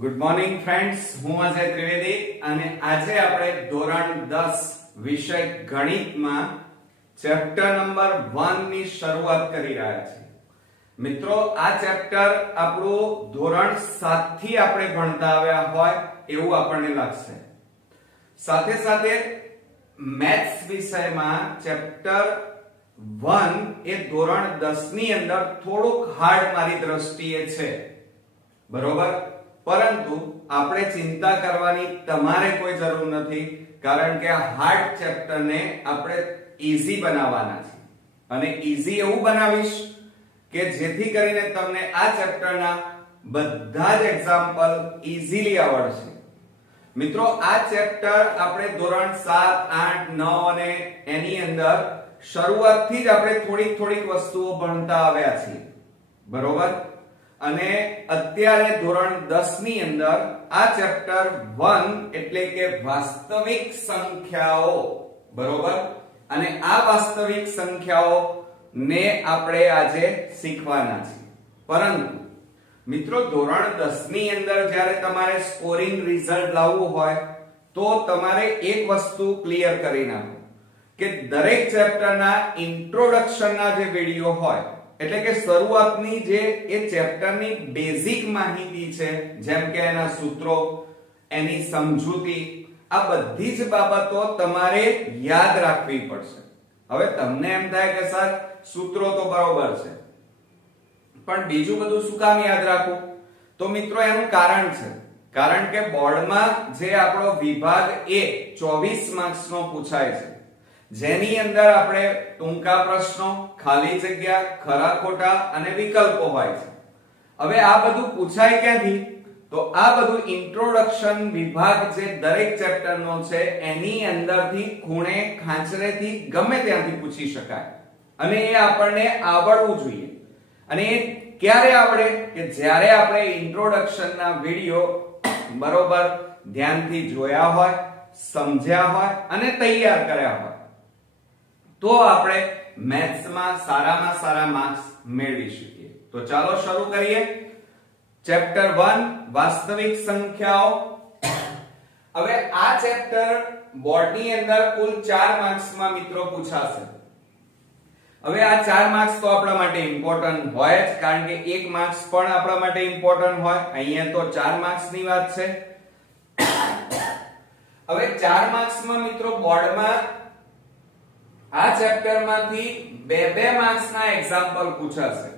Good morning friends, હું અજય ત્રિવેદી અને આજે આપણે ધોરણ 10 વિષય ગણિતમાં ચેપ્ટર નંબર 1 ની શરૂઆત કરી રહ્યા છીએ. મિત્રો, આ ચેપ્ટર આપણું ધોરણ 7 થી આપણે ભણતા આવ્યા હોય એવું આપણને લાગશે. સાથે સાથે મેથ્સ વિષયમાં ચેપ્ટર 1 એ ધોરણ 10 ની અંદર થોડુંક હાર્ડ મારી દ્રષ્ટિએ છે, બરોબર. પરંતુ આપણે ચિંતા કરવાની તમારે કોઈ જરૂર નથી, કારણ કે આ હાર્ડ ચેપ્ટરને આપણે ઈઝી બનાવવાના છે. અને ઈઝી એવું બનાવીશ કે જેથી કરીને તમને આ ચેપ્ટરના બધા જ એક્ઝામ્પલ ઈઝીલી આવડશે. મિત્રો, આ ચેપ્ટર આપણે ધોરણ 7, 8, 9 અને એની અંદર શરૂઆતથી જ આપણે થોડીક વસ્તુઓ ભણતા આવ્યા છીએ, બરોબર. અને અત્યારે ધોરણ 10 ની અંદર આ ચેપ્ટર 1 એટલે કે વાસ્તવિક સંખ્યાઓ, બરોબર. અને આ વાસ્તવિક સંખ્યાઓ ને આપણે આજે શીખવાના છીએ. પરંતુ મિત્રો, ધોરણ 10 ની અંદર જ્યારે તમારે સ્કોરિંગ રિઝલ્ટ લાવવું હોય તો તમારે એક વસ્તુ ક્લિયર કરી નાખો કે દરેક ચેપ્ટરના ઇન્ટ્રોડક્શનના જે વિડિયો હોય, એટલે કે શરૂઆતની જે એ ચેપ્ટરની બેઝિક માહિતી છે, જેમ કે એના સૂત્રો, એની સમજૂતી, આ બધી જ બાબતો તમારે યાદ રાખવી પડશે. હવે તમને એમ થાય કે સર સૂત્રો તો બરોબર છે, પણ બીજું બધું શું કામ યાદ રાખવું? તો મિત્રો, એનું કારણ છે. કારણ કે બોર્ડમાં જે આપણો વિભાગ A 24 માર્ક્સનો પૂછાય છે, જેની અંદર આપણે ટૂંકા પ્રશ્નો, ખાલી જગ્યા, ખરા ખોટા અને વિકલ્પો હોય છે. હવે આ બધું પૂછાય ક્યાંથી? તો આ બધું ઇન્ટ્રોડક્શન વિભાગ જે દરેક ચેપ્ટરનો છે એની અંદરથી ખૂણે ખાંચરેથી ગમે ત્યાંથી પૂછી શકાય. અને એ આપણને આવડવું જોઈએ. અને એ ક્યારે આવડે? કે જ્યારે આપણે ઇન્ટ્રોડક્શનના વિડિયો બરોબર ધ્યાનથી જોયા હોય, સમજ્યા હોય અને તૈયાર કર્યા હોય, તો આપણે મેથ્સમાં સારામાં સારા માર્ક્સ મેળવી શકીએ. તો ચાલો શરૂ કરીએ. ચેપ્ટર 1 વાસ્તવિક સંખ્યાઓ. હવે આ ચેપ્ટર બોર્ડની અંદર કુલ 4 માર્ક્સમાં મિત્રો પૂછાશે. હવે આ 4 માર્ક્સ તો આપણા માટે ઇમ્પોર્ટન્ટ હોય જ, કારણ કે 1 માર્ક્સ પણ આપણા માટે ઇમ્પોર્ટન્ટ હોય. અહીંયા તો 4 માર્ક્સની વાત છે. હવે 4 માર્ક્સમાં મિત્રો બોર્ડમાં આ ચેપ્ટરમાંથી 2 માર્ક્સના એક્ઝામ્પલ પૂછાશે.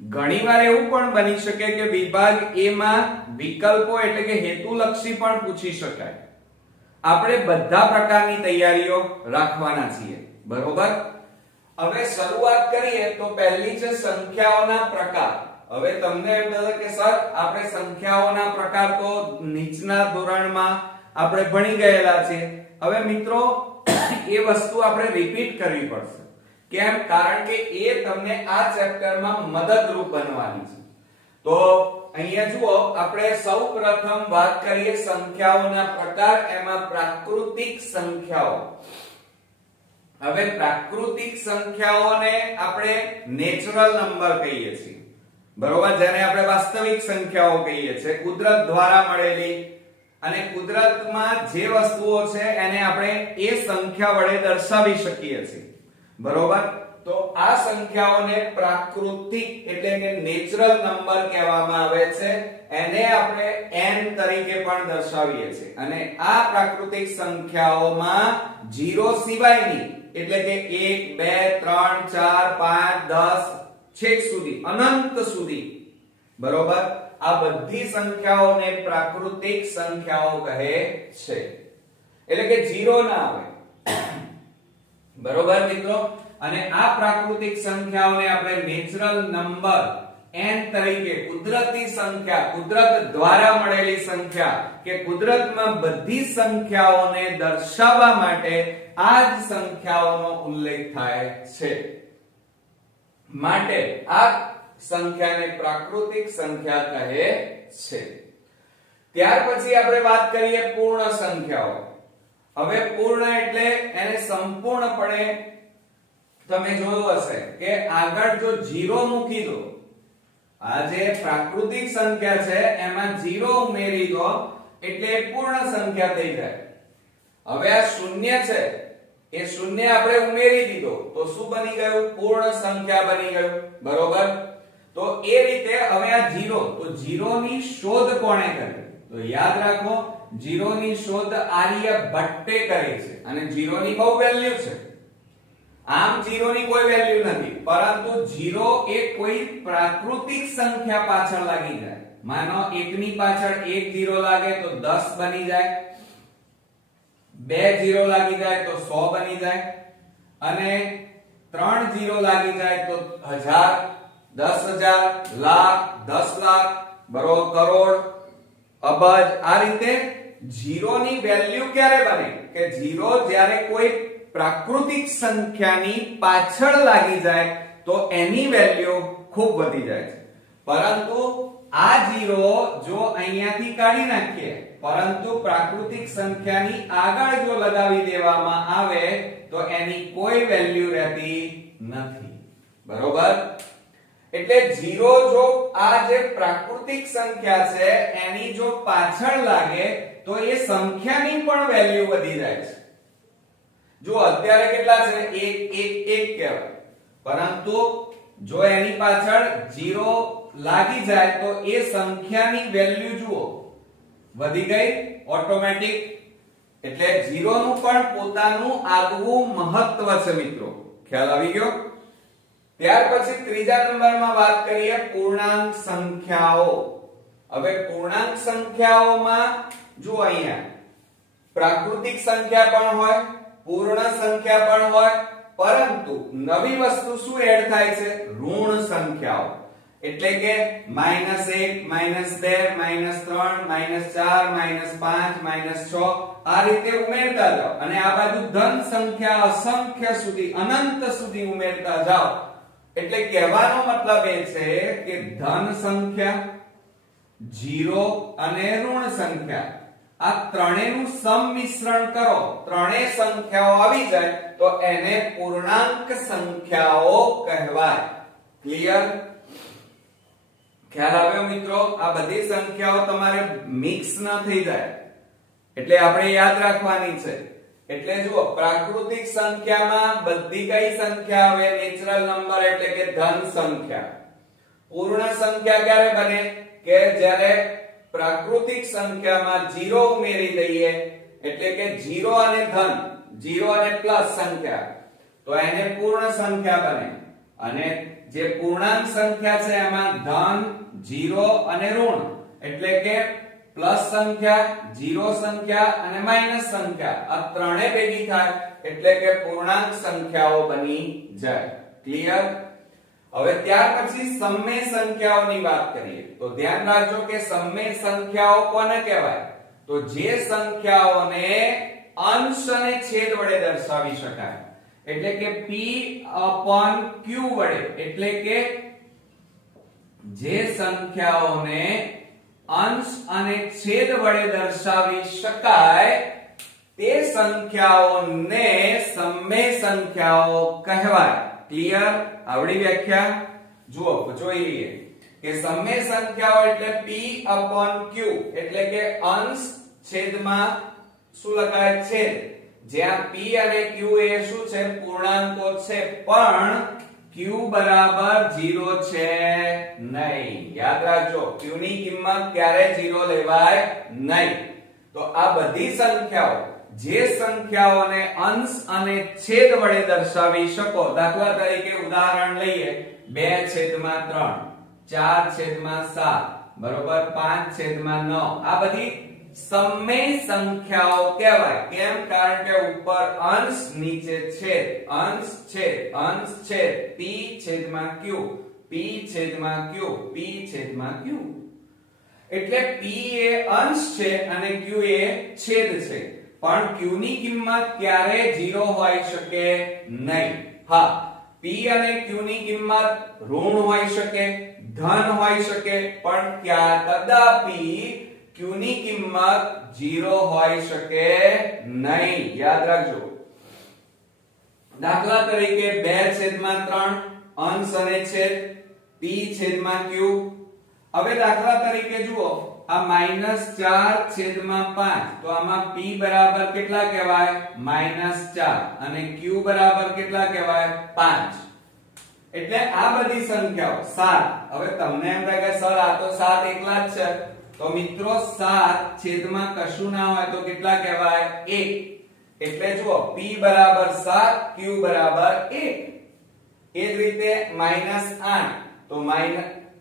ઘણીવાર એવું પણ બની શકે કે વિભાગ A માં વિકલ્પો એટલે કે હેતુલક્ષી પણ પૂછી શકાય. આપણે બધા પ્રકારની તૈયારીઓ રાખવાના છીએ, બરોબર. હવે શરૂઆત કરીએ તો પહેલી છે સંખ્યાઓના પ્રકાર. હવે તમને એમ થશે કે સર આપણે સંખ્યાઓના પ્રકાર તો નીચના ધોરણમાં આપણે ભણી ગયેલા છે. હવે મિત્રો, એ વસ્તુ આપણે રિપીટ કરવી પડશે. કેમ? કારણ કે એ તમને આ ચેપ્ટરમાં મદદરૂપ બનવાની છે. તો અહીંયા જુઓ, આપણે સૌપ્રથમ વાત કરીએ સંખ્યાઓના પ્રકાર, એમાં પ્રાકૃતિક સંખ્યાઓ. હવે પ્રાકૃતિક સંખ્યાઓને આપણે નેચરલ નંબર કહીએ છીએ, બરોબર. જેને આપણે વાસ્તવિક સંખ્યાઓ કહીએ છીએ, કુદરત દ્વારા મળેલી. અને કુદરતમાં જે વસ્તુઓ છે એને આપણે એ સંખ્યા વડે દર્શાવી શકીએ છીએ, બરોબર. તો આ સંખ્યાઓને પ્રાકૃતિક એટલે કે નેચરલ નંબર કહેવામાં આવે છે. એને આપણે n તરીકે પણ દર્શાવીએ છીએ. અને આ પ્રાકૃતિક સંખ્યાઓમાં 0 સિવાયની એટલે કે 1, 2, 3, 4, 5, 10 છેક સુધી, અનંત સુધી, બરોબર, આ બધી સંખ્યાઓને પ્રાકૃતિક સંખ્યાઓ કહે છે. એટલે કે 0 ના આવે, બરોબર મિત્રો. અને આ પ્રાકૃતિક સંખ્યાઓને આપણે નેચરલ નંબર n તરીકે, કુદરતી સંખ્યા, કુદરત દ્વારા મળેલી સંખ્યા કે કુદરતમાં બધી સંખ્યાઓને દર્શાવવા માટે આ જ સંખ્યાઓનો ઉલ્લેખ થાય છે. માટે આ સંખ્યાને પ્રાકૃતિક સંખ્યા કહે છે. ત્યાર પછી આપણે વાત કરીએ પૂર્ણ સંખ્યાઓ. હવે પૂર્ણ એટલે એને સંપૂર્ણપણે તમે જોયું હશે કે આગળ જો 0 મૂકી દો આ જે પ્રાકૃતિક સંખ્યા છે એમાં 0 ઉમેરી દો એટલે પૂર્ણ સંખ્યા થઈ જાય. હવે આ શૂન્ય છે એ શૂન્ય આપણે ઉમેરી દીધો તો શું બની ગયું? પૂર્ણ સંખ્યા બની ગયું. બરોબર. તો એ રીતે હવે આ 0, તો 0 ની શોધ કોણે કરી? તો યાદ રાખો 0 ની શોધ આર્યભટ્ટે કરી છે અને 0 ની બહુ વેલ્યુ છે. આમ 0 ની કોઈ વેલ્યુ નથી, પરંતુ 0 એ કોઈ પ્રાકૃતિક સંખ્યા પાછળ લાગી જાય. માનો 1 ની પાછળ 1 0 લાગે તો 10 બની જાય, 2 0 લાગી જાય તો 100 બની જાય, અને 3 0 લાગી જાય તો 1000, 10,000, લાખ, 10 લાખ, બરોબર, કરોડ, અબજ. આ રીતે 0 ની વેલ્યુ ક્યારે બને? કે 0 જ્યારે કોઈ પ્રાકૃતિક સંખ્યાની પાછળ લાગી જાય તો એની વેલ્યુ ખૂબ વધી જાય છે. પરંતુ આ 0 જો અહીંયાથી કાઢી નાખીએ, પરંતુ પ્રાકૃતિક સંખ્યાની આગળ જો લગાવી દેવામાં આવે તો એની કોઈ વેલ્યુ રહેતી નથી. બરોબર. એટલે 0 જો આ જે પ્રાકૃતિક સંખ્યા છે એની જો પાછળ લાગે તો એ સંખ્યાની પણ વેલ્યુ વધી જાય છે. જો અત્યારે કેટલા છે? 1 1 1 કહેવાય, પરંતુ જો એની પાછળ 0 લાગી જાય તો એ સંખ્યાની વેલ્યુ જુઓ વધી ગઈ ઓટોમેટિક. એટલે 0 નું પણ પોતાનું આગવું મહત્વ છે મિત્રો. ખ્યાલ આવી ગયો? ત્યાર પછી ત્રીજા નંબરમાં વાત કરીએ પૂર્ણાંક સંખ્યાઓ. હવે પૂર્ણાંક સંખ્યાઓમાં જો અહીંયા પ્રાકૃતિક સંખ્યા પણ હોય, પૂર્ણ સંખ્યા પણ હોય, પરંતુ નવી વસ્તુ શું એડ થાય છે? ઋણ સંખ્યાઓ. એટલે કે -1 -2 -3 -4 -5 -6 આ રીતે ઉમેરતા જાઓ અને આ બાજુ ધન સંખ્યા અસંખ્ય સુધી અનંત સુધી ઉમેરતા જાઓ. એટલે કહેવાનો મતલબ એ છે કે ધન સંખ્યા, 0 અને ઋણ સંખ્યા આ ત્રણેયનું સંમિશ્રણ કરો, ત્રણેય સંખ્યાઓ આવી જાય તો એને પૂર્ણાંક સંખ્યાઓ કહેવાય. ક્લિયર? ખ્યાલ આવ્યો મિત્રો? આ બધી સંખ્યાઓ તમારે મિક્સ ન થઈ જાય એટલે આપણે યાદ રાખવાની છે. એટલે જુઓ, પ્રાકૃતિક સંખ્યામાં બધી કઈ સંખ્યા આવે? નેચરલ નંબર એટલે કે ધન સંખ્યા. પૂર્ણ સંખ્યા ક્યારે બને? કે જ્યારે પ્રાકૃતિક સંખ્યામાં 0 ઉમેરી દઈએ એટલે કે 0 અને ધન, 0 અને પ્લસ સંખ્યા, તો એને પૂર્ણ સંખ્યા બને. અને જે પૂર્ણાંક સંખ્યા છે એમાં ધન, 0 અને ઋણ એટલે કે પ્લસ સંખ્યા, 0 સંખ્યા અને માઈનસ સંખ્યા આ ત્રણે ભેગી થાય એટલે કે પૂર્ણાંક સંખ્યાઓ બની જાય. ક્લિયર? હવે ત્યાર પછી સમમેય સંખ્યાઓની વાત કરીએ તો ધ્યાન રાખજો કે સમમેય સંખ્યાઓ કોને કહેવાય? તો જે સંખ્યાઓને અંશ અને છેદ વડે દર્શાવી શકાય. એટલે કે p/q વડે. એટલે કે જે સંખ્યાઓને અંશ અને છેદ વડે દર્શાવી શકાય તે સંખ્યાઓને સમમેય સંખ્યાઓ કહેવાય. ક્લિયર? આવડી વ્યાખ્યા? જુઓ, જોઈ લઈએ કે સમમેય સંખ્યાઓ એટલે p/q એટલે કે અંશ છેદમાં શું લખાય? છેદ. જ્યાં p અને q એ શું છે? પૂર્ણાંકો છે, પણ q બરાબર 0 છે નહીં. યાદ રાખજો, q ની કિંમત ક્યારે 0 લેવાય નહીં. તો આ બધી સંખ્યાઓ, જે સંખ્યાઓને અંશ અને છેદ વડે દર્શાવી શકો, દાખલા તરીકે ઉદાહરણ લઈએ 2/3, 4/7, બરોબર, 5/9, આ બધી સમમેય સંખ્યાઓ કહેવાય. કેમ? કારણ કે ઉપર અંશ, નીચે છેદ, અંશ છેદ, અંશ છેદ, p/q, p/q, p/q. એટલે p એ અંશ છે અને q એ છેદ છે. પણ q ની કિંમત ક્યારે 0 હોઈ શકે નહીં. હા, p અને q ની કિંમત ઋણ હોઈ શકે, ધન હોઈ શકે, પણ કદાપી q ની કિંમત 0 હોઈ શકે નહીં. યાદ રાખજો. દાખલા તરીકે 2/3 અંશ અને છેદ, p છેદમાં q. હવે દાખલા તરીકે જુઓ આ -4/5 તો આમાં p બરાબર કેટલા કહેવાય -4 અને q બરાબર કેટલા કહેવાય 5. એટલે આ બધી સંખ્યાઓ 7. હવે તમને એમ થાય કે સર આ તો 7 એકલા જ છે, તો મિત્રો 7 છેદમાં કશું ના હોય તો કેટલા કહેવાય 1. એટલે જુઓ p બરાબર 7 q બરાબર 1. એ જ રીતે -8 તો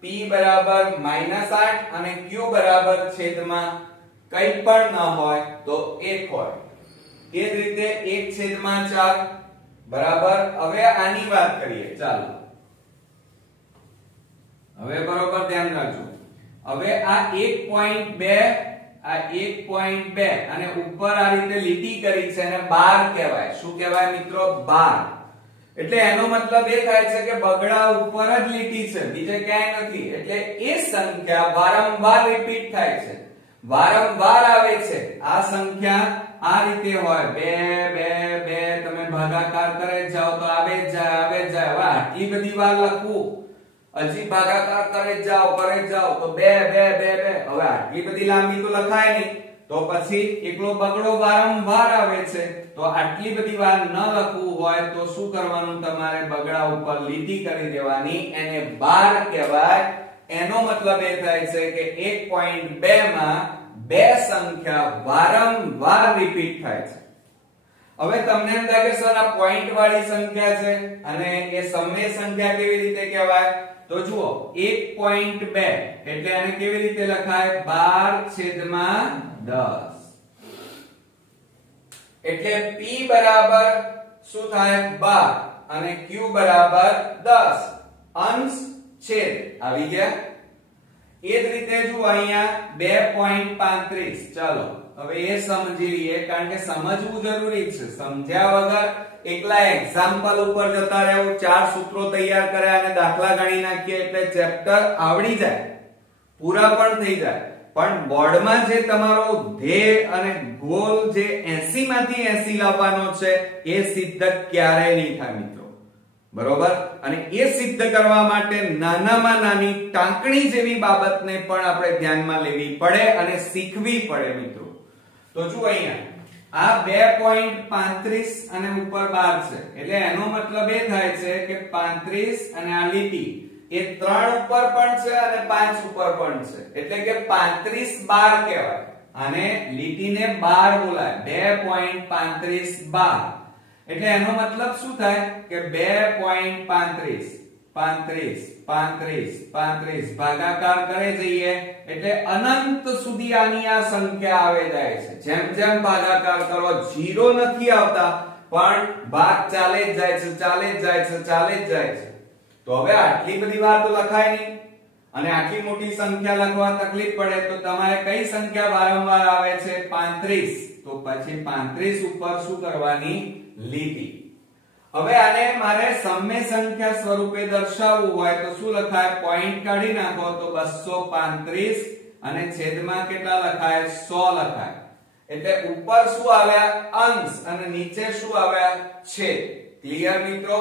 p બરાબર -8 અને q બરાબર છેદમાં કંઈ પણ ન હોય તો 1 હોય. એ જ રીતે 1/4 બરાબર. હવે આની વાત કરીએ ચાલો. હવે બરોબર ધ્યાન રાખજો. હવે આ 1.2 આ 1.2 અને ઉપર આ રીતે લીટી કરી છે અને 12 કહેવાય. શું કહેવાય મિત્રો 12. એટલે એનો મતલબ એ થાય છે કે બગડા ઉપર જ લીટી છે, બીજે ક્યાંય નથી. એટલે એ સંખ્યા વારંવાર રિપીટ થાય છે, વારંવાર આવે છે. આ સંખ્યા આ રીતે હોય 2 2 2 તમે ભાગાકાર કરે જાઓ તો આવે જ જાય આવે જ જાય. હવે આટલી બધી વાર લખવું, હજી ભાગાકાર કરે જાઓ તો 2 2 2 2. હવે આટલી બધી લાંબી તો લખાય નહીં, તો પછી એકલો બગડો વારંવાર આવે છે. તો આટલી બધી વાર ન લખવું હોય તો શું કરવાનું, તમારે બગડા ઉપર લીટી કરી દેવાની, એને 12 કહેવાય. એનો મતલબ એ થાય છે કે 1.2 માં બે સંખ્યા વારંવાર રિપીટ થાય છે. હવે તમને એમ થાય કે સર આ પોઈન્ટ વાળી સંખ્યા છે અને એ સમય સંખ્યા કેવી રીતે કહેવાય, તો જુઓ 1.2 એટલે આને કેવી રીતે લખાય 12/10. એટલે p બરાબર શું થાય 12 અને q બરાબર 10. અંશ છેદ આવી ગયા. એ જ રીતે જો અહીંયા 2.35. ચાલો હવે એ સમજી લઈએ, કારણ કે સમજવું જરૂરી છે. સમજ્યા વગર એકલા એક્ઝામ્પલ ઉપર જતા રહેવું, 4 સૂત્રો તૈયાર કર્યા અને દાખલા ગણી નાખીએ એટલે ચેપ્ટર આવડી જાય, પૂરા પણ થઈ જાય. પણ બોર્ડમાં જે તમારો ધ્યેય અને ગોલ જે 80 માંથી 80 લાવવાનો છે એ સિદ્ધ ક્યારેય નહીં થાય મિત્રો, બરોબર. અને એ સિદ્ધ કરવા માટે નાનામાં નાની ટાંકણી જેવી બાબતને પણ આપણે ધ્યાનમાં લેવી પડે અને શીખવી પડે મિત્રો. તો જો અહીંયા આ 2.35 અને ઉપર 12 છે, એટલે એનો મતલબ એ થાય છે કે 35 અને આ લીટી એ 3 ઉપર પણ છે અને 5 ઉપર પણ છે. એટલે કે 35 12 કહેવાય અને લીટીને 12 બોલાય. 2.35 એટલે એનો મતલબ શું થાય કે 2.35 ભાગાકાર કરે જઈએ એટલે અનંત સુધી આની આ સંખ્યા આવે જાય છે. જેમ જેમ ભાગાકાર કરો 0 નથી આવતા, પણ ભાગ ચાલે જ જાય છે, ચાલે જ જાય છે, ચાલે જ જાય છે. તો હવે આટલી બધી વાર તો લખાય નહીં અને આટલી મોટી સંખ્યા લખવા તકલીફ પડે, તો તમારે કઈ સંખ્યા વારંવાર આવે છે 35. તો પછી 35 ઉપર શું કરવાની લીટી. હવે આને મારે સમય સંખ્યા સ્વરૂપે દર્શાવવું હોય તો શું લખાય, પોઈન્ટ કાઢી નાખો તો 235 અને છેદમાં કેટલા લખાય 100 લખાય. એટલે ઉપર શું આવ્યા અંશ અને નીચે શું આવ્યા છેદ. ક્લિયર મિત્રો.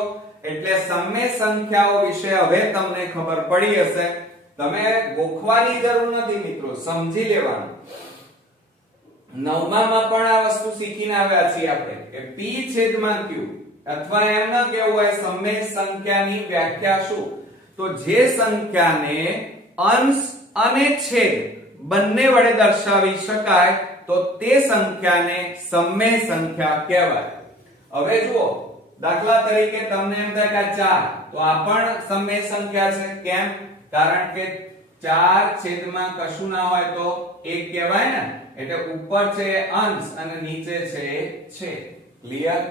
એટલે સમય સંખ્યાઓ વિશે હવે તમને ખબર પડી હશે. તમે ગોખવાની જરૂર નથી મિત્રો, સમજી લેવાનું. 9મા માં પણ આ વસ્તુ શીખીને આવ્યા છીએ આપણે કે p છેદમાં q, અથવા એમ ન કહેવું હોય સમય સંખ્યાની વ્યાખ્યા શું, તો જે સંખ્યાને અંશ અને છેદ બંને વડે દર્શાવી શકાય તો તે સંખ્યાને સમય સંખ્યા કહેવાય. હવે જુઓ દાખલા તરીકે તમને એમ થાય કે 4, તો આ પણ સમય સંખ્યા છે. કેમ? કારણ કે 4 છેદમાં કશું ના હોય તો 1 કહેવાય ને. એટલે ઉપર છે અંશ અને નીચે છે છેદ. ક્લિયર.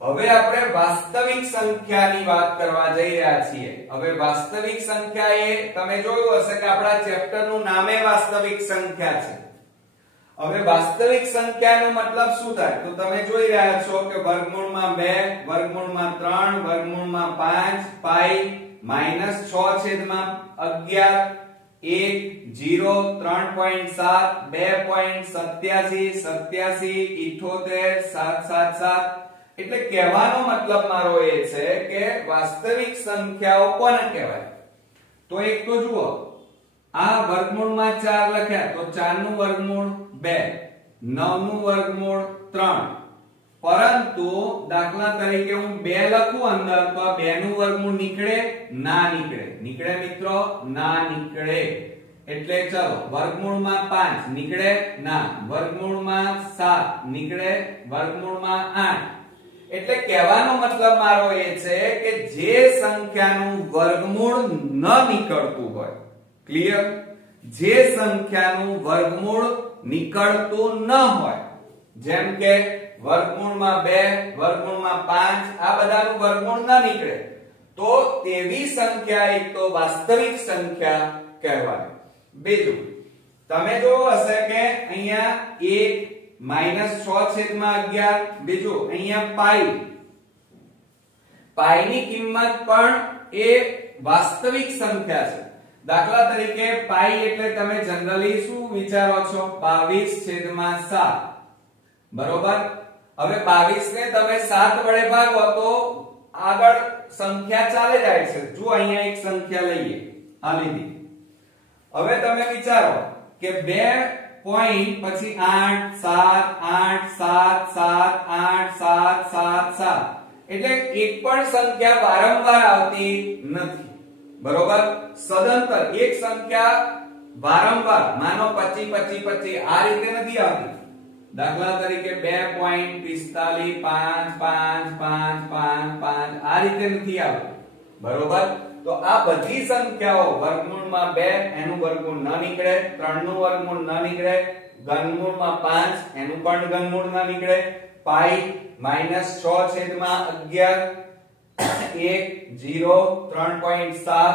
હવે આપણે વાસ્તવિક સંખ્યાની વાત કરવા જઈ રહ્યા છીએ. હવે વાસ્તવિક સંખ્યા એ તમે જોયું હશે કે આપણા ચેપ્ટરનું નામે વાસ્તવિક સંખ્યા છે. હવે વાસ્તવિક સંખ્યાનો મતલબ શું થાય, તો તમે જોઈ રહ્યા છો કે વર્ગમૂળમાં 2, વર્ગમૂળમાં 3, વર્ગમૂળમાં 5, પાઈ -6/11, 1 0 3.7 2.87 87 78 777. એટલે કહેવાનો મતલબ મારો એ છે કે વાસ્તવિક સંખ્યાઓ કોને કહેવાય, તો એક તો જુઓ આ વર્ગમૂળમાં 4 લખ્યા તો 4 નું વર્ગમૂળ 2, 9 નું વર્ગમૂળ 3, પરંતુ દાખલા તરીકે હું 2 લખું અંદર તો આ 2 નું વર્ગમૂળ નીકળે? ના નીકળે. નીકળે મિત્રો? ના નીકળે. એટલે ચલો વર્ગમૂળમાં 5 નીકળે? ના. વર્ગમૂળમાં 7 નીકળે? વર્ગમૂળમાં 8. એટલે કહેવાનો મતલબ મારો એ છે કે જે સંખ્યાનું વર્ગમૂળ ન નીકળતું હોય, ક્લિયર? જે સંખ્યાનું વર્ગમૂળ નીકળતું ન હોય, જેમ કે વર્ગમૂળમાં 2, વર્ગમૂળમાં 5, આ બધાનું વર્ગમૂળ ન નીકળે તો તેવી સંખ્યા એક તો વાસ્તવિક સંખ્યા કહેવાય. બીજું તમે જોયું હશે કે અહીંયા 1 -6/11, બીજું અહીંયા પાઈ ની કિંમત પણ એ વાસ્તવિક સંખ્યા છે. દાખલા તરીકે પાઈ એટલે તમે જનરલી શું વિચારો છો? 22/7, બરોબર? હવે 22 ને તમે 7 વડે ભાગો તો આગળ સંખ્યા ચાલે જાય છે. જો અહીંયા એક સંખ્યા લઈએ, આ લીધી. હવે તમે વિચારો કે 2 પોઈન્ટ પછી 8 7 8 7 7 8 7 7 7, એટલે એક પણ સંખ્યા વારંવાર આવતી નથી, બરોબર? સદંતર એક સંખ્યા વારંવાર માનો 25 25 25 આ રીતે નથી આવતી. દાખલા તરીકે 2.45 5 5 5 5 5 આ રીતે નથી આવતી, બરોબર? તો આ બધી સંખ્યાઓ વર્ગમૂળમાં 2 એનું વર્ગમૂળ ન નીકળે, 3 નું વર્ગમૂળ ન નીકળે, ઘનમૂળમાં 5 એનું પણ ઘનમૂળ ન નીકળે, પાઈ -6/11 1 0 3.7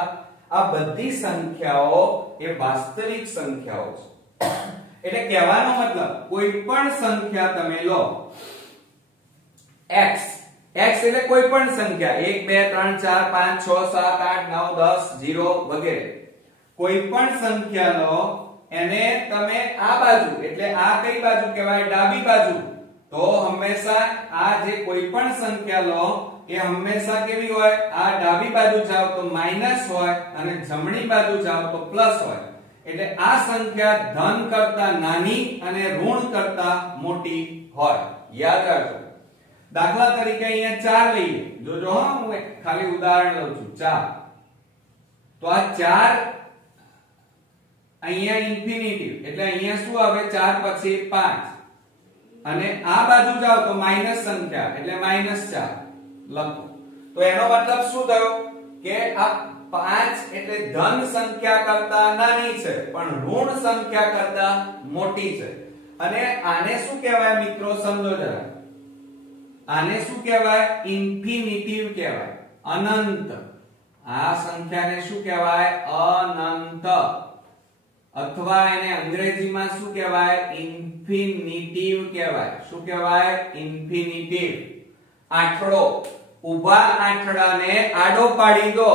આ બધી સંખ્યાઓ એ વાસ્તવિક સંખ્યાઓ છે. એટલે કહેવાનો મતલબ કોઈ પણ સંખ્યા તમે લો x એટલે કોઈ પણ સંખ્યા 1 2 3 4 5 6 7 8 9 10 0 વગેરે કોઈ પણ સંખ્યા લો, એને તમે આ બાજુ એટલે આ કઈ બાજુ કહેવાય? ડાબી બાજુ. તો હંમેશા આ જે કોઈ પણ સંખ્યા લો એ હંમેશા કેવી હોય? આ ડાબી બાજુ જાવ તો માઈનસ હોય અને જમણી બાજુ જાવ તો પ્લસ હોય. એટલે આ સંખ્યા ધન કરતા નાની અને ઋણ કરતા મોટી હોય. યાદ રાખજો. દાખલા તરીકે અહીંયા 4 લઈએ. જોજો હા, હું ખાલી ઉદાહરણ લઉં છું. 4 તો આ 4 અહીંયા ઇન્ફિનિટિવ એટલે અહીંયા શું આવે? 4 પછી 5 અને આ બાજુ જાવ તો માઈનસ સંખ્યા એટલે -4 લખો. તો એનો મતલબ શું થયો કે આ 5 એટલે ધન સંખ્યા કરતા નાની છે પણ ઋણ સંખ્યા કરતા મોટી છે. અને આને શું કહેવાય મિત્રો? સમજો જરા. આને શું કહેવાય? ઇન્ફિનિટિવ કહેવાય, અનંત. આ સંખ્યાને શું કહેવાય? અનંત. અથવા એને અંગ્રેજીમાં શું કહેવાય? ઇન્ફિનિટિવ કહેવાય. શું કહેવાય? ઇન્ફિનિટિવ. આંકડો, ઊભા આંકડાને આડો પાડી દો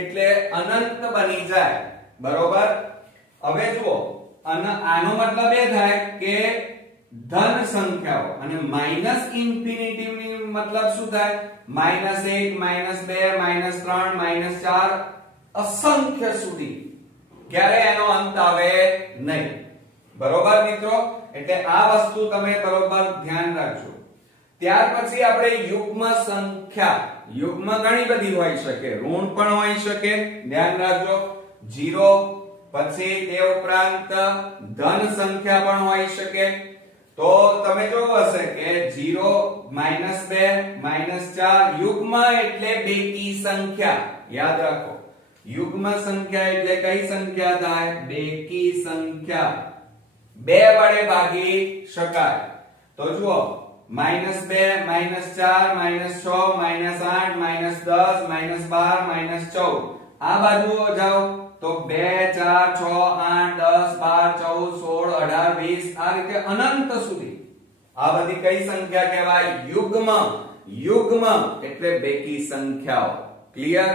એટલે અનંત બની જાય, બરોબર? હવે જુઓ, આનો મતલબ એ થાય કે ધન સંખ્યાઓ અને માઈનસ ઇન્ફિનિટિવ ની મતલબ શું થાય? -1 -2 -3 -4 અસંખ્ય સુધી ક્યારે એનો અંત આવે નહીં, બરોબર મિત્રો? એટલે આ વસ્તુ તમે બરોબર ધ્યાન રાખજો. ત્યાર પછી આપણે યુગ્મ સંખ્યા. યુગ્મ ઘણી બધી હોઈ શકે, ઋણ પણ હોઈ શકે, ધ્યાન રાખજો. 0 પછી તે ઉપરાંત ધન સંખ્યા પણ હોઈ શકે. તો તમે જોયું હશે કે 0 -2 -4 યુગ્મ એટલે બેકી સંખ્યા. યાદ રાખો, યુગ્મ સંખ્યા એટલે કઈ સંખ્યા થાય? બેકી સંખ્યા. 2 વડે ભાગી શકાય. તો જુઓ -2 -4 -6 -8 -10 -12 -14 આ બાજુ જાઓ તો 2 4 6 8 10 12 14 16 18 20 આ રીતે અનંત સુધી. આ બધી કઈ સંખ્યા કહેવાય? યુગ્મ. યુગ્મ એટલે બેકી સંખ્યાઓ. ક્લિયર?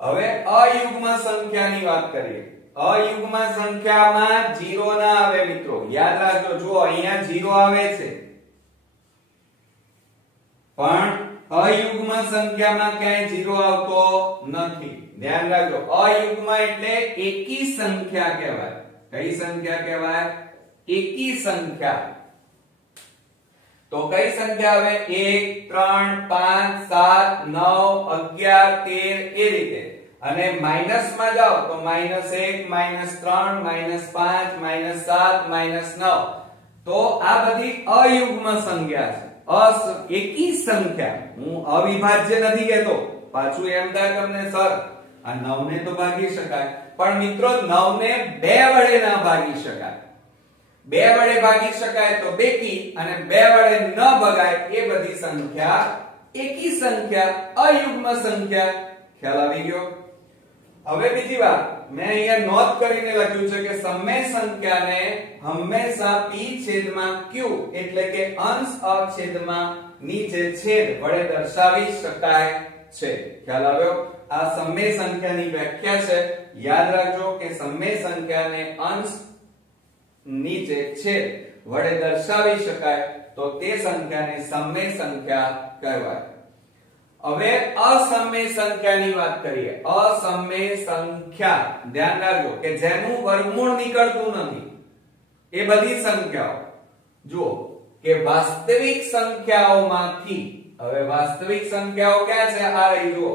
હવે અયુગ્મ સંખ્યાની વાત કરીએ. અયુગ્મ સંખ્યામાં 0 ના આવે મિત્રો. યાદ રાખજો. જુઓ અહીંયા 0 આવે છે પણ અયુગ્મ સંખ્યામાં ક્યાંય 0 આવતો નથી. ધ્યાન રાખજો, અયુગ્મ એટલે એકી સંખ્યા કહેવાય. કઈ સંખ્યા કહેવાય? એકી સંખ્યા. તો કઈ સંખ્યા આવે? 1 3 5 7 9 11 13 એ રીતે. અને માઈનસ માં જાઓ તો -1 -3 -5 -7 -9. તો આ બધી અયુગ્મ સંખ્યા છે, એકી સંખ્યા. હું અવિભાજ્ય નથી કહેતો. પાછું એમ થાય તમને સર આ 9 ને તો ભાગી શકાય, પણ મિત્રો 9 ને 2 વડે ના ભાગી શકાય. 2 વડે ભાગી શકાય તો બેકી, અને 2 વડે ન ભગાય એ બધી સંખ્યા એકી સંખ્યા, અયુગ્મ સંખ્યા. ખ્યાલ આવી ગયો? હવે બીજી વાત, મેં અહીંયા નોંધ કરીને લખ્યું છે કે સમય સંખ્યાને હંમેશા p છેદમાં q એટલે કે અંશ અછેદમાં નીચે છેદ વડે દર્શાવી શકાય છે. ખ્યાલ આવ્યો? આ સમય સંખ્યાની વ્યાખ્યા છે. યાદ રાખજો કે સમય સંખ્યાને અંશ નીચે છેદ વડે દર્શાવી શકાય તો તે સંખ્યાને સમય સંખ્યા કહેવાય. હવે અસમય સંખ્યાની વાત કરીએ. અસમય સંખ્યા ધ્યાન રાખજો કે જેનું વર્ગમૂળ નીકળતું નથી એ બધી સંખ્યાઓ. જુઓ કે વાસ્તવિક સંખ્યાઓમાંથી, હવે વાસ્તવિક સંખ્યાઓ ક્યાં છે? આ રહી જુઓ.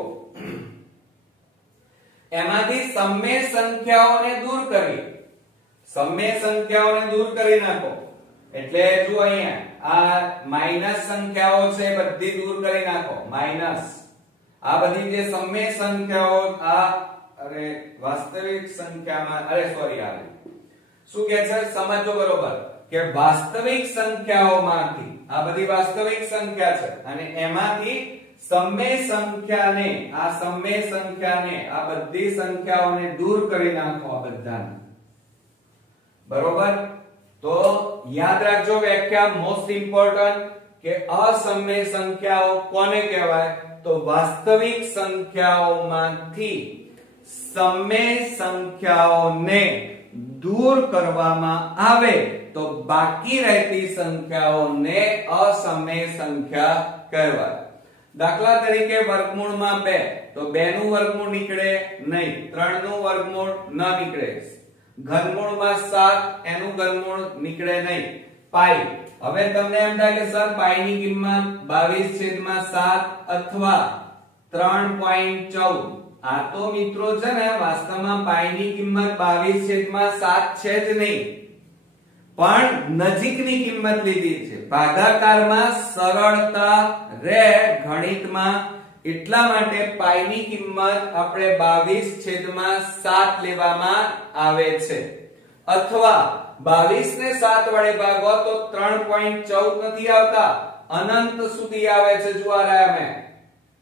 એમાંથી સમય સંખ્યાઓને દૂર કરી, સમય સંખ્યાઓને દૂર કરી નાખો એટલે જુઓ અહીંયા આ માઈનસ સંખ્યાઓ છે બધી દૂર કરી નાખો. માઈનસ આ બધી જે સમય સંખ્યાઓ, આ અરે વાસ્તવિક સંખ્યામાં, અરે સોરી, આ શું કે છે સમજો બરોબર કે વાસ્તવિક સંખ્યાઓમાંથી, આ બધી વાસ્તવિક સંખ્યા છે અને એમાંથી સમય સંખ્યાને, આ સમય સંખ્યાને, આ બધી સંખ્યાઓને દૂર કરી નાખો. આ બધાને બરોબર. તો યાદ રાખજો વ્યાખ્યા મોસ્ટ ઇમ્પોર્ટન્ટ કે અસમય સંખ્યાઓ કોને કહેવાય? તો વાસ્તવિક સંખ્યાઓમાંથી સમય સંખ્યાઓને દૂર કરવામાં આવે તો બાકી રહેતી સંખ્યાઓને અસમય સંખ્યા કહેવાય. દાખલા તરીકે વર્ગમૂળમાં 2 તો 2 નું વર્ગમૂળ નીકળે નહીં, 3 નું વર્ગમૂળ ન નીકળે. ઘનમૂળમાં 7 એનું ઘનમૂળ નીકળે નહીં. પાઈ, હવે તમને એમ થાય કે સર પાઈ ની કિંમત 22/7 અથવા 3.14. આ તો મિત્રો છે ને વાસ્તવમાં પાઈ ની કિંમત 22/7 છે જ નહીં, પણ નજીકની કિંમત લીધી છે. ભાગાકારમાં સરળતા રહે ગણિતમાં, એટલા માટે પાઈ ની કિંમત આપણે 22/7 લેવામાં આવે છે. અથવા 22 ને 7 વડે ભાગો તો 3.14 નથી આવતા, અનંત સુધી આવે છે. જો આ રહ્યા મેં,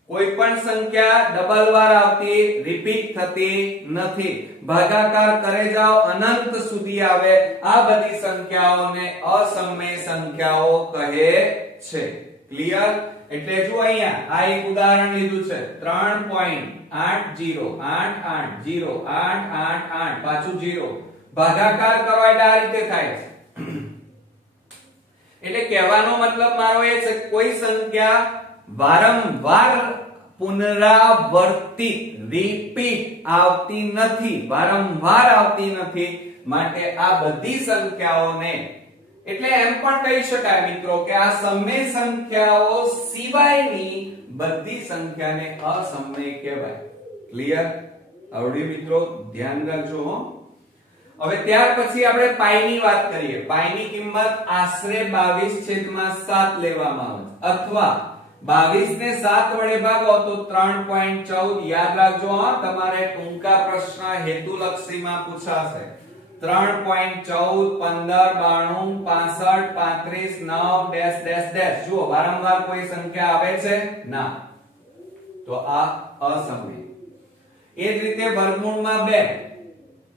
કોઈ પણ સંખ્યા ડબલ વાર આવતી, રિપીટ થતી નથી. ભાગાકાર કરે જાઓ અનંત સુધી આવે. આ બધી સંખ્યાઓને અસમય સંખ્યાઓ કહે છે. ક્લિયર? એટલે જો અહીંયા આ એક ઉદાહરણ લીધું છે 3.8088088 પાછું 0. ભાગાકાર કરો એટલે આ રીતે થાય છે. એટલે કહેવાનો મતલબ મારો એ છે કોઈ સંખ્યા વારંવાર પુનરાવર્તિત, રિપીટ આવતી નથી, વારંવાર આવતી નથી, માટે આ બધી સંખ્યાઓને, એટલે એમ પણ કહી શકાય મિત્રો કે આ સમય સંખ્યાઓ સિવાયની બધી સંખ્યાને અસમય કહેવાય. ક્લિયર? આવડ્યું મિત્રો? ધ્યાન રાખજો. હવે ત્યાર પછી આપણે પાઈ ની વાત કરીએ. પાઈ ની કિંમત આશરે 22/7 લેવામાં આવે, અથવા 22 ને 7 વડે ભાગો તો 3.14. યાદ રાખજો, તમારે ટૂંકા પ્રશ્ન હેતુલક્ષીમાં પૂછાશે. 3.14 15 92 65 35 9 ડેશ ડેશ ડેશ. જુઓ વારંવાર કોઈ સંખ્યા આવે છે ના, તો આ અસમય. એ જ રીતે વર્ગમૂળમાં 2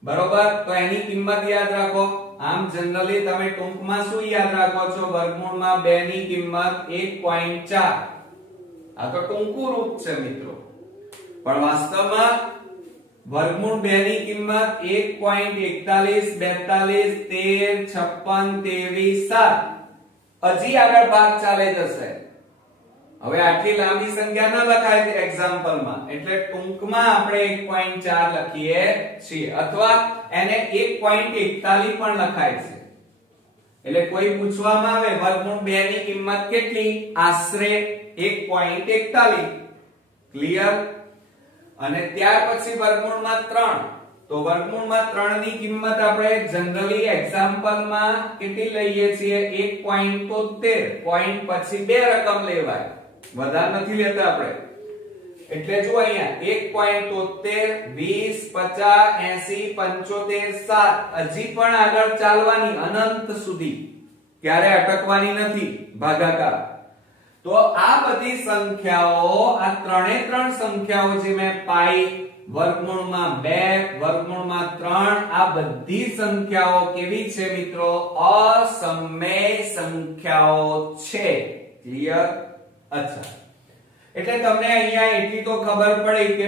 બરોબર, તો એની કિંમત યાદ રાખો. આમ જનરલી તમે ટૂંકમાં શું યાદ રાખો છો? વર્ગમૂળમાં 2 ની કિંમત 1.4. આ તો ટૂંકું રૂપ છે મિત્રો, પણ વાસ્તવમાં વર્ગમૂળ 2 ની કિંમત 1.41 42 13 56 23 7. હજી આગળ ભાગ ચાલે જશે. હવે આટલી લાંબી સંખ્યા ન લખાય એક્ઝામ્પલ માં, એટલે ટૂંકમાં આપણે 1.4 લખીએ છીએ, અથવા એને 1.41 પણ લખાય છે. એટલે કોઈ પૂછવામાં આવે વર્ગમૂળ 2 ની કિંમત કેટલી, આશરે 1.41. ક્લિયર? અને ત્યાર પછી વર્ગમૂળમાં 3, તો વર્ગમૂળમાં 3 ની કિંમત આપણે જનરલી એક્ઝામ્પલ માં કેટલી લઈએ છીએ, 1.73. પોઈન્ટ પછી બે રકમ લેવાય, વધારે નથી લેતા આપણે. એટલે જો અહીંયા 1.73, 20, 50, 80, 75, 7 હજી પણ આગળ ચાલવાની અનંત સુધી, ક્યારે અટકવાની નથી ભાગાકાર. તો આ બધી સંખ્યાઓ, આ ત્રણે ત્રણ સંખ્યાઓ જે મેં પાઈ, વર્ગમૂળમાં 2, વર્ગમૂળમાં 3, આ બધી સંખ્યાઓ કેવી છે મિત્રો, અસમમેય સંખ્યાઓ છે. ક્લિયર? અચ્છા, એટલે તમને અહીંયા એટલી તો ખબર પડી કે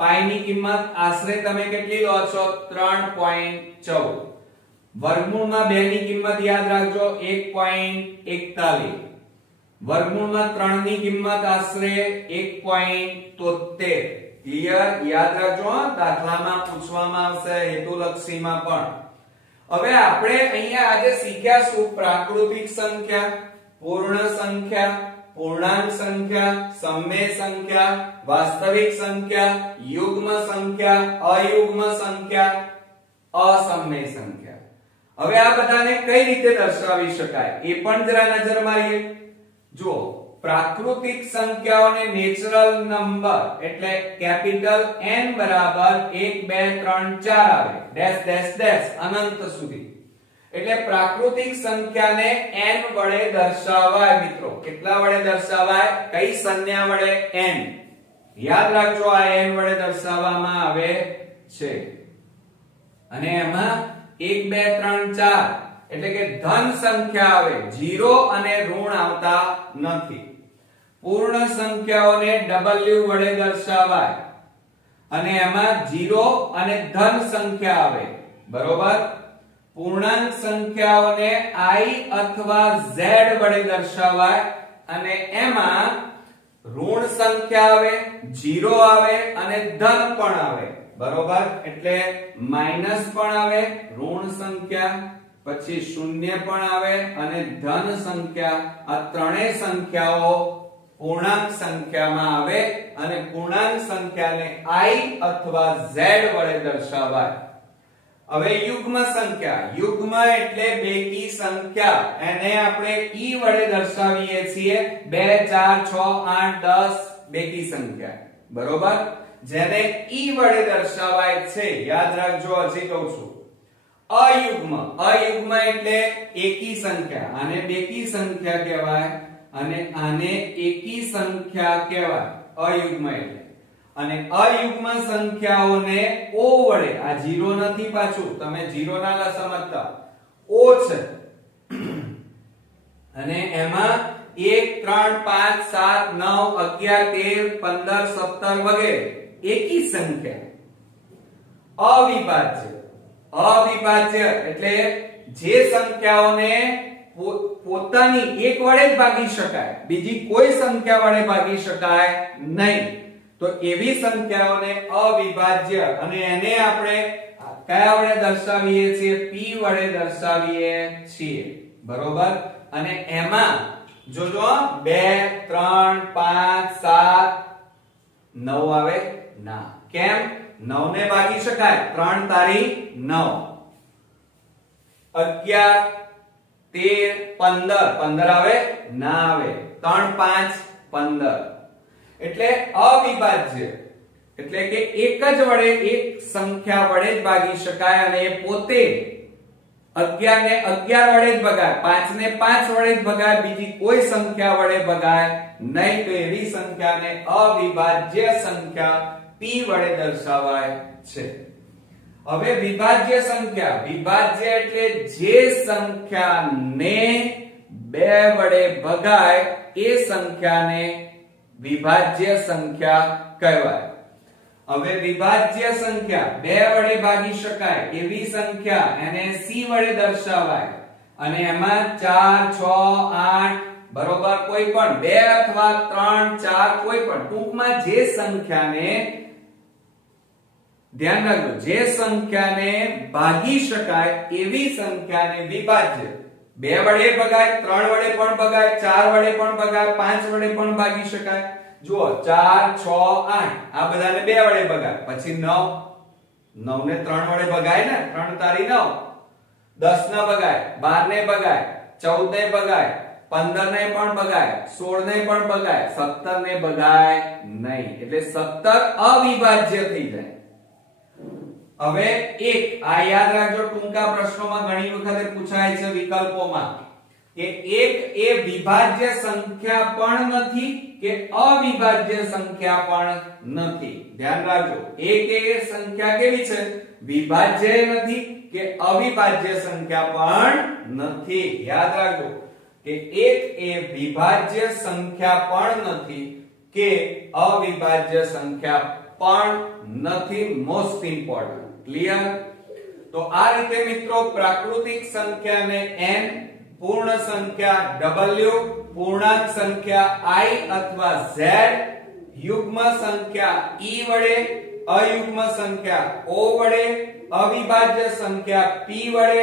પાઈ ની કિંમત આશરે તમે કેટલી લો છો, 3.14. વર્ગમૂળમાં 2 ની કિંમત યાદ રાખજો 1.41. વર્ગમૂળમાં 3 ની કિંમત આશરે 1.73. ક્લિયર? યાદ રાખજો, દાખલામાં પૂછવામાં આવશે, હેતુલક્ષીમાં પણ. હવે આપણે અહીંયા આજે શીખ્યા શું, પ્રાકૃતિક સંખ્યા, પૂર્ણ સંખ્યા, પૂર્ણાંક સંખ્યા, સમમેય સંખ્યા, વાસ્તવિક સંખ્યા, યુગ્મ સંખ્યા, અયુગ્મ સંખ્યા, અસમમેય સંખ્યા. હવે આ બધાને કઈ રીતે દર્શાવી શકાય એ પણ જરા નજર મારીએ. જો પ્રાકૃતિક સંખ્યાઓને નેચરલ નંબર એટલે કેપિટલ N બરાબર 1 2 3 4 આવે, ડેશ ડેશ ડેશ અનંત સુધી. એટલે પ્રાકૃતિક સંખ્યાને n વડે દર્શાવાય મિત્રો. કેટલા વડે દર્શાવાય, કઈ સંજ્ઞા વડે, n. યાદ રાખજો, આ n વડે દર્શાવવામાં આવે છે. અને એમાં 1 2 3 4 એટલે કે ધન સંખ્યા આવે, 0 અને ઋણ આવતા નથી. પૂર્ણ સંખ્યાઓને w વડે દર્શાવાય, અને એમાં 0 અને ધન સંખ્યા આવે. બરોબર? પૂર્ણાંક સંખ્યાઓને i અથવા z વડે દર્શાવાય, અને એમાં ઋણ સંખ્યા આવે, 0 આવે અને ધન પણ આવે. બરોબર? એટલે માઈનસ પણ આવે, ઋણ સંખ્યા, પછી શૂન્ય પણ આવે અને ધન સંખ્યા. આ ત્રણેય સંખ્યાઓ પૂર્ણાંક સંખ્યામાં આવે, અને પૂર્ણાંક સંખ્યાને i અથવા z વડે દર્શાવાય. હવે યુગ્મ સંખ્યા, યુગ્મ એટલે બેકી સંખ્યા, એને આપણે e વડે દર્શાવીએ છીએ. 2 4 6 8 10 બેકી સંખ્યા. બરોબર? જેને e વડે દર્શાવાય છે, યાદ રાખજો, હજી કહું છું. અયુગ્મ, અયુગ્મ એટલે એકી સંખ્યા, આને બેકી સંખ્યા કહેવાય, અને આને એકી સંખ્યા કહેવાય, અયુગ્મ એટલે. અને અયુગ્મ સંખ્યાઓને o વડે, આ 0 નથી પાછું, તમે 0 ના સમજતા, o છે. અને એમાં 1 3 5 7 9 11 13 15 17 વગેરે એકી સંખ્યા. અવિભાજ્ય, અવિભાજ્ય એટલે જે સંખ્યાઓને પોતાની એક વડે જ ભાગી શકાય, બીજી કોઈ સંખ્યા વડે ભાગી શકાય નહીં, તો એવી સંખ્યાઓને અવિભાજ્ય. અને એને આપણે કયા વડે દર્શાવીએ છીએ, p વડે દર્શાવીએ છીએ. બરોબર? અને એમાં જોજો 2 3 5 7 9 આવે ના. કેમ? 9 ને ભાગી શકાય, 3 તારી 9, 11 13 15 15 આવે ના આવે, 3 5 15. એટલે અવિભાજ્ય એટલે કે એક જ વડે, એક સંખ્યા વડે જ ભાગી શકાય, અને એ પોતે 11 ને 11 વડે જ ભગાય, 5 ને 5 વડે જ ભગાય, બીજી કોઈ સંખ્યા વડે ભગાય નહીં. તો એવી સંખ્યાને અવિભાજ્ય સંખ્યા p વડે દર્શાવાય છે. હવે વિભાજ્ય સંખ્યા, વિભાજ્ય એટલે જે સંખ્યાને 2 વડે ભગાય એ સંખ્યાને વિભાજ્ય સંખ્યા કહેવાય. હવે વિભાજ્ય સંખ્યા 2 વડે ભાગી શકાય એવી સંખ્યા એને c વડે દર્શાવાય, અને એમાં 4 6 8 બરોબર, કોઈ પણ 2 અથવા 3 4 કોઈ પણ ટૂંકમાં જે સંખ્યાને ધ્યાન રાખજો, જે સંખ્યાને ભાગી શકાય એવી સંખ્યાને વિભાજ્ય 2 વડે ભગાય, 3 વડે પણ ભગાય, 4 વડે પણ ભગાય, 5 વડે પણ ભાગી શકાય. જુઓ 4 6 8 આ બધાને 2 વડે ભગાય, પછી 9 9 ને 3 વડે ભગાય ને, 3 તારી 9, 10 ને ભગાય, 12 ને ભગાય, 14 ને ભગાય, 15 ને પણ ભગાય, 16 ને પણ ભગાય, 17 ને ભગાય નહીં, એટલે 17 અવિભાજ્ય થઈ જાય. હવે એક આ યાદ રાખજો, ટૂંકા પ્રશ્નોમાં ઘણી વખત પૂછાય છે વિકલ્પોમાં કે એક એ વિભાજ્ય સંખ્યા પણ નથી કે અવિભાજ્ય સંખ્યા પણ નથી. ધ્યાન રાખજો, એક એ સંખ્યા કેવી છે? વિભાજ્ય નથી કે અવિભાજ્ય સંખ્યા પણ નથી. યાદ રાખજો કે એક એ વિભાજ્ય સંખ્યા પણ નથી કે અવિભાજ્ય સંખ્યા પણ નથી. Most important. ક્લિયર? તો આ રીતે મિત્રો પ્રાકૃતિક સંખ્યાને n, પૂર્ણ સંખ્યા w, પૂર્ણાંક સંખ્યા i અથવા z, યુગ્મ સંખ્યા e વડે, અયુગ્મ સંખ્યા o વડે, અવિભાજ્ય સંખ્યા p વડે,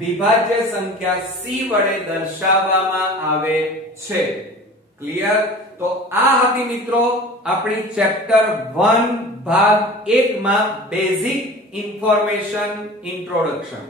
વિભાજ્ય સંખ્યા c વડે દર્શાવવામાં આવે છે. ક્લિયર? તો આ હતી મિત્રો આપણી ચેપ્ટર 1 ભાગ 1 માં બેઝિક ઇન્ફોર્મેશન ઇન્ટ્રોડક્શન.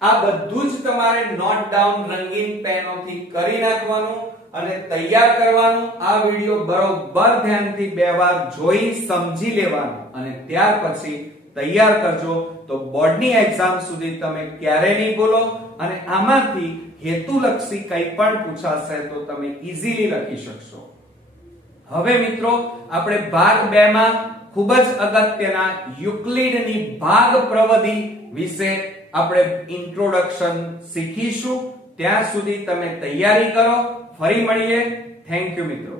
આ બધું જ તમારે નોટ ડાઉન રંગીન પેનોથી કરી નાખવાનું અને તૈયાર કરવાનું. આ વિડિયો બરોબર ધ્યાનથી 2 વાર જોઈ સમજી લેવાનું અને ત્યાર પછી તૈયાર કરજો. તો બોર્ડની એક્ઝામ સુધી તમે ક્યારે નહીં ભૂલો અને આમાંથી હેતુલક્ષી કંઈ પણ પૂછાશે તો તમે ઈઝીલી લખી શકશો. હવે મિત્રો આપણે ભાગ 2 માં ખૂબ જ અગત્યના યુક્લિડની ભાગ પ્રવિધિ વિશે આપણે ઇન્ટ્રોડક્શન શીખીશું. ત્યાં સુધી તમે તૈયારી કરો. ફરી મળીએ. થેન્ક યુ મિત્રો.